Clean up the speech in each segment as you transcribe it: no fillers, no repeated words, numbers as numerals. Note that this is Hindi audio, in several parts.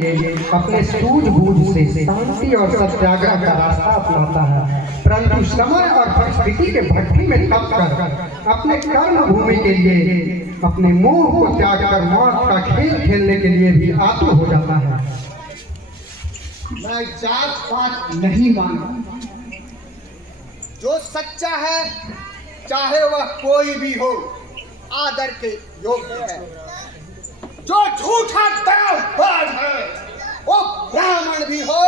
अपने सूझबूझ से शांति और सत्याग्रह का रास्ता अपनाता है, परंतु समय और परिस्थिति के भट्टी में तप कर अपने कर्म भूमि के लिए अपने मोह को त्याग कर मौत का खेल खेलने के लिए भी आतुर हो जाता है। मैं जात पात नहीं मानता। जो सच्चा है चाहे वह कोई भी हो आदर के योग्य है। जो झूठा दावबाज है वो ब्राह्मण भी हो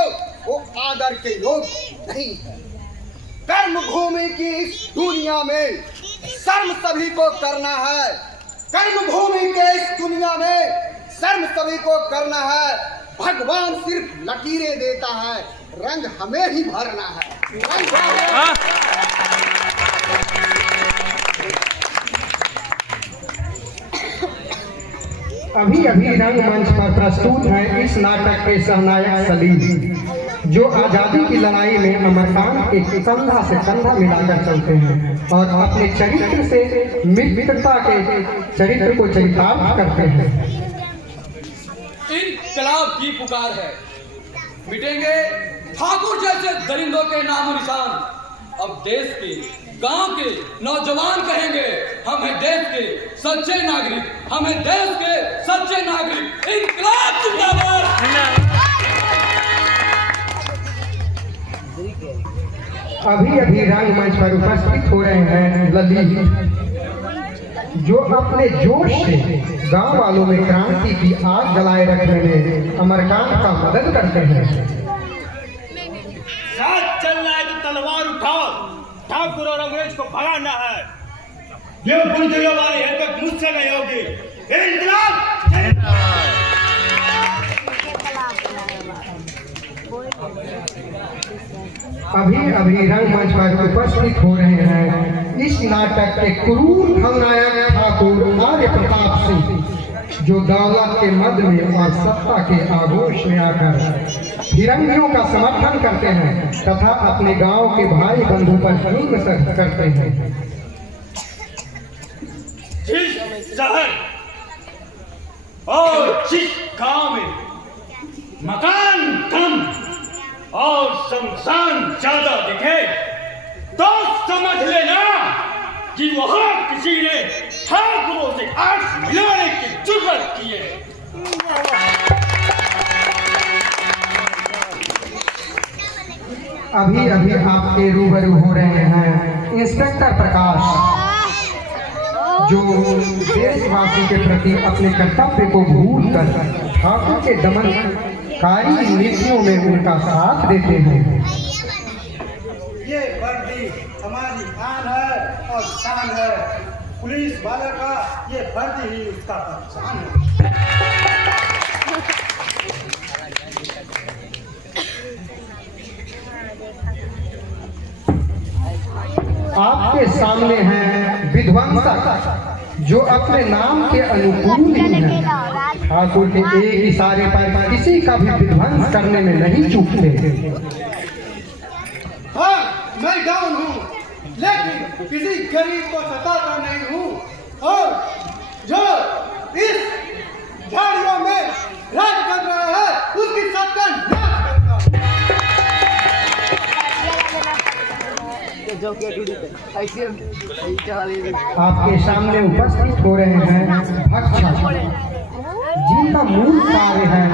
वो आदर के योग्य नहीं है। कर्म भूमि की इस दुनिया में शर्म सभी को करना है। कर्म भूमि के इस दुनिया में शर्म सभी को करना है। भगवान सिर्फ लकीरें देता है, रंग हमें ही भरना है। अभी अभी रंगमंच पर प्रस्तुत है इस नाटक के सहनायक सलीम, जो आजादी की लड़ाई में अमरकांत के कंधा से कंधा मिलाकर चलते हैं और अपने चरित्र से मित्रता के चरित्र को चरितार्थ करते हैं। इनकलाब की पुकार है, मिटेंगे ठाकुर जैसे दरिंदों के नामो निशान। अब देश के गांव के नौजवान कहेंगे हम हैं देश के सच्चे नागरिक, हम हैं देश के सच्चे नागरिक। इनकलाब जिंदाबाद। अभी अभी रंगमंच पर उपस्थित हो रहे हैं ललित, जो अपने जोश से गांव वालों में क्रांति की आग जलाए रखने में अमरकांत का मदद करते हैं। साथ चलना है तो तलवार उठाओ, ठाकुर और अंग्रेज को भगाना है। ये बुंदियों वाली हरकत मुझसे नहीं होगी। इनकलाब जिंदाबाद। अभी अभी रंगमंच पर उपस्थित हो रहे हैं इस नाटक के क्रूर खलनायक ठाकुर आर्य प्रताप सिंह, जो दौलत के मद में और सत्ता के आगोश में आकर फिरंगियों का समर्थन करते हैं तथा अपने गांव के भाई बंधु पर जुल्म करते हैं। जिस शहर और जिस गांव में मकान कम और शमशान ज्यादा दिखे तो समझ लेना कि वहां किसी ने ठाकुरों से आंख मिलाने की जुर्रत की है। अभी अभी आपके रूबरू हो रहे हैं इंस्पेक्टर प्रकाश, जो देशवासी के प्रति अपने कर्तव्य को भूलकर ठाकुर के दमनकारी नीतियों में उनका साथ देते हैं। ये वर्दी हमारी आन है और शान है। पुलिस वाले का ये वर्दी ही उसका पहचान है। आपके सामने हैं विध्वंसक, जो अपने नाम के अनुकूल ही हैं। ठाकुर के एक इशारे पर किसी का भी विध्वंस करने में नहीं चूकते। हाँ, मैं डाउन हूँ लेकिन किसी गरीब को सताता नहीं हूँ। और जो इस झाड़ियों में राज कर रहा है उसकी सत्ता नाश करता हूँ। आपके सामने उपस्थित हो रहे हैं भक्षक, जिनका मूल कार्य है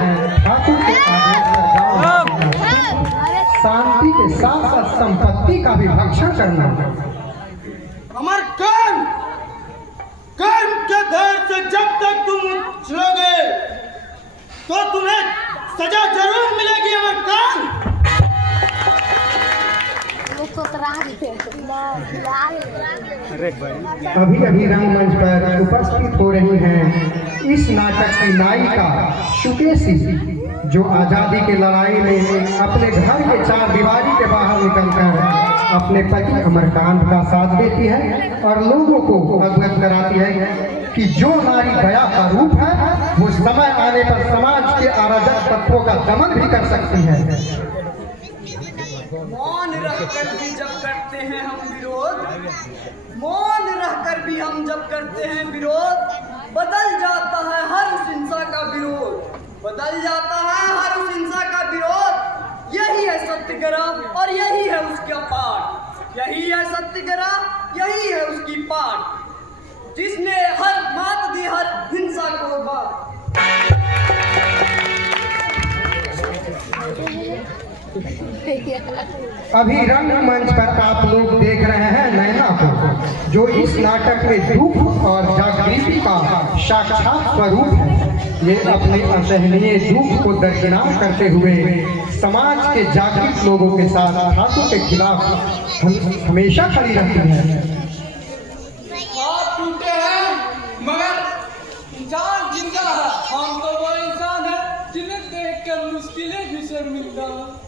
ठाकुर के आदेश पर गांव शांति के साथ साथ संपत्ति का भी भक्षण करना। अमरकांत, कर्म के धैर्य से जब तक तुम उछलोगे तो तुम्हें सजा जरूर मिलेगी। अमरकांत, अभी अभी रंगमंच पर उपस्थित हो रही हैं इस नाटक की नायिका शुकेशी, जो आजादी की लड़ाई में अपने घर के चार दीवारी के बाहर निकलकर अपने पति अमरकांत का साथ देती है और लोगों को अवगत कराती है कि जो नारी दया का रूप है वो समय आने पर समाज के अराजक तत्वों का दमन भी कर सकती है। मौन रहकर भी जब करते हैं हम विरोध, मौन रहकर भी हम जब करते हैं विरोध, बदल जाता है हर हिंसा का विरोध। बदल जाता है हर उस हिंसा का विरोध। यही है सत्याग्रह और यही है उसका पाठ। यही है सत्याग्रह, यही है उसकी पाठ, जिसने हर मात दी हर हिंसा को बात। अभी रंगमंच पर आप लोग देख रहे हैं नैना को, जो इस नाटक में दुख और जागृति का साक्षात स्वरूप है। ये अपने असहनीय दुख को दरकिनार करते हुए समाज के जागृत लोगों के साथ ठाकुर के खिलाफ हमेशा खड़ी रहती है। हाथ टूटे हैं मगर इंसान जिंदा है। हम तो वो इंसान है जिन्हें देखकर मुश्किलें भी शर्मिंदा है।